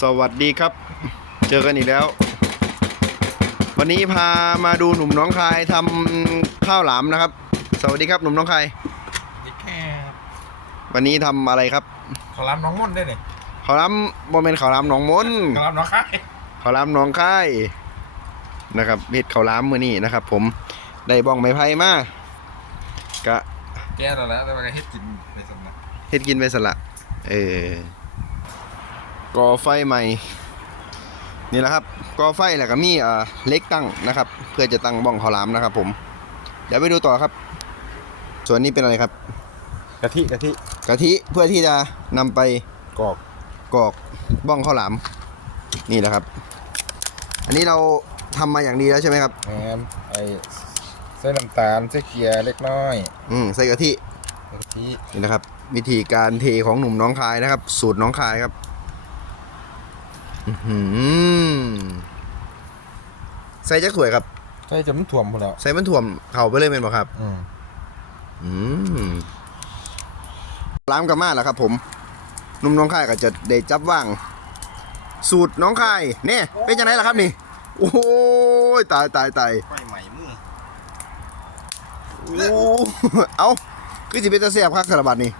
สวัสดีครับ เจอกันอีกแล้ว วันนี้พามาดูหนุ่มน้องคายทำข้าวหลามนะครับ สวัสดีครับหนุ่มน้องคายนี่แค่วันนี้ทำอะไรครับขอรับน้องม่อนได้เลยข้าวหลามโมเมนต์ข้าวหลามหนองมนขอรับน้องค่ายข้าวหลามหนองคายนะครับเฮ็ดข้าวหลามมื้อนี้นะครับ ผมได้บ้องไม้ไผ่มากะแกแล้วแหล้วแต่ว่าก็เฮ็ดกินไปสำนักเฮ็ดกินไปสละเออ ก่อไฟใหม่ นี่แหละครับก่อไฟแล้วก็มีเอ่อเหล็กตั้งนะครับ เพื่อจะตั้งบ้องข้าวหลามนะครับ ผม เดี๋ยวไปดูต่อครับ ส่วนนี้เป็นอะไรครับ กะทิกะทิกะทิเพื่อที่จะนำไปกรอกกรอกบ้องข้าวหลาม นี่แหละครับ อันนี้เราทำมาอย่างดีแล้วใช่ไหมครับแหมไอ้ใส่น้ำตาลใส่เกลือเล็กน้อย อืมใส่กะทิกะทินี่นะครับ วิธีการเทของหนุ่มน้องคายนะครับ สูตรน้องคายครับอื้อหือ ใส่จักถ้วยครับใส่จนมันท่วมหมดแล้ว ใส่มันถ่วมเข่าไปเลยเป็นบ่ครับ อืมอืมล้ามกับมาแล้วครับ ผมหนุ่มน้องคายก็จะได้จับว่าง สูตรน้องคายเนี่ยเป็นยังไงล่ะครับนี่ โอ้ยตายตายตายไฟใหม่มือโอ้เอาคือสิเป็นตะเสียบคักสารบัดนี่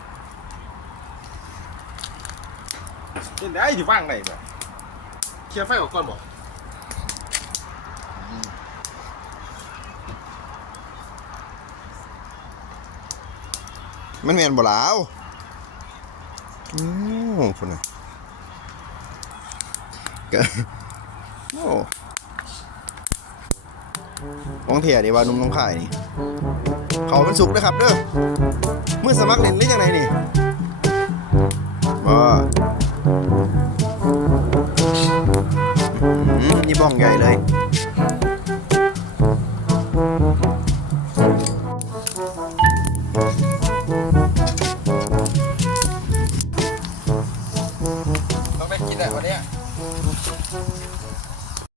เป็นได้อยู่ว่างไหนบ่เค ลียร์ไฟออกก่อนบ่มันแม่นบ่ลาวโอ้พุ่นน่ะก็โอ้ของเทียดีว่านุ่มน้องคายนี่เขาเป็นสุกนะครับเด้อเมื่อสมัครเล่นหรือยังไงนี่บ่ อืมนี่บ้องใหญ่เลย ต้องได้กินได้วันนี้